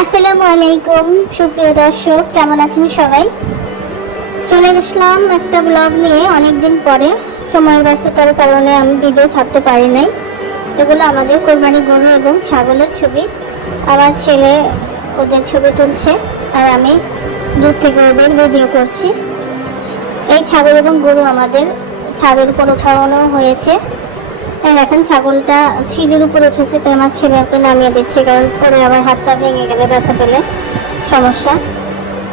আসসালামু আলাইকুম, সুপ্রিয় দর্শক, কেমন আছেন সবাই? চলে আসলাম একটা ব্লগ নিয়ে অনেক দিন পরে। সময় ব্যস্ততার কারণে আমি ভিডিও ছাড়তে পারি নাই। এগুলো আমাদের কোরবানি গরু এবং ছাগলের ছবি। আমার ছেলে ওদের ছবি তুলছে আর আমি দূর থেকে ওদের ভিডিও করছি। এই ছাগল এবং গরু আমাদের ছাদের উপর ওঠানো হয়েছে। দেখেন ছাগলটা সিঁড়ির উপর উঠেছে, তাই আমার ছেলে ওকে নামিয়ে দিচ্ছে, কারণ পরে আবার হাত পা ভেঙে গেলে ব্যথা পেলে, সমস্যা।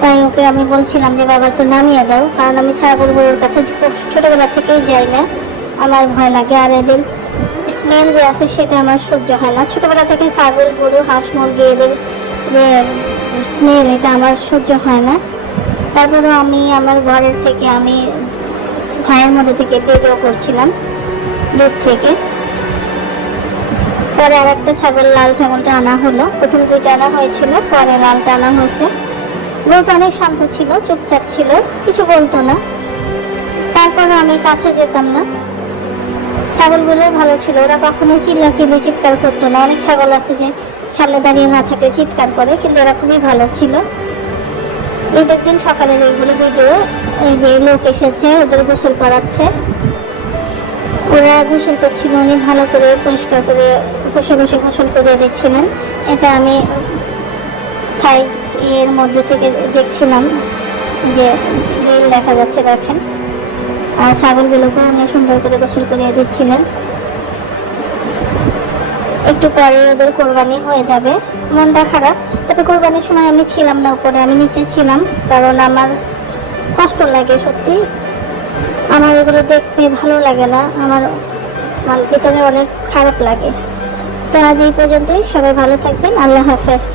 তাই ওকে আমি বলছিলাম যে, বাবা, একটু নামিয়ে দাও, কারণ আমি ছাগল গরুর কাছে খুব ছোটোবেলা থেকেই যাই না, আমার ভয় লাগে, আর এদের স্মেল যে আছে সেটা আমার সহ্য হয় না। ছোটোবেলা থেকে ছাগল, গরু, হাঁস, মুরগি, এদের যে স্মেল এটা আমার সহ্য হয় না। তারপরেও আমি আমার ঘরের থেকে, আমি ধানের মধ্যে থেকে ভিডিও করছিলাম। দূর থেকে। পরে আর একটা ছাগল লাল ছাগলটা আনা হলো। প্রথম দুইটা আনা হয়েছিল, পরে লালটা আনা হয়েছে। গরুটা অনেক শান্ত ছিল, চুপচাপ ছিল, কিছু বলতো না। তারপরে আমি কাছে যেতাম না। ছাগলগুলো ভালো ছিল, ওরা কখনো চিল্লা চিল্লি চিৎকার করতো না। অনেক ছাগল আছে যে সামনে দাঁড়িয়ে না থাকলে চিৎকার করে, কিন্তু ওরা খুবই ভালো ছিল। ঈদের দিন সকালের এইগুলো ভিডিও, এই যে লোক এসেছে, ওদের গোসল করাচ্ছে। ওরা গোসল করছিল, উনি ভালো করে পরিষ্কার করে বসে বসে গোসল করে দিচ্ছিলেন। এটা আমি থাই এর মধ্যে থেকে দেখছিলাম যে গ্রিল দেখা যাচ্ছে, দেখেন। আর ছাগলগুলোকে উনি সুন্দর করে গোসল করিয়ে দিচ্ছিলেন। একটু পরে ওদের কোরবানি হয়ে যাবে। মনটা খারাপ, তবে কোরবানির সময় আমি ছিলাম না উপরে, আমি নিচে ছিলাম, কারণ আমার কষ্ট লাগে সত্যি। আমার এগুলো দেখতে ভালো লাগে না। আমার মানে ভিতরে অনেক খারাপ লাগে। তো আজ এই পর্যন্তই। সবাই ভালো থাকবেন। আল্লাহ হাফেজ।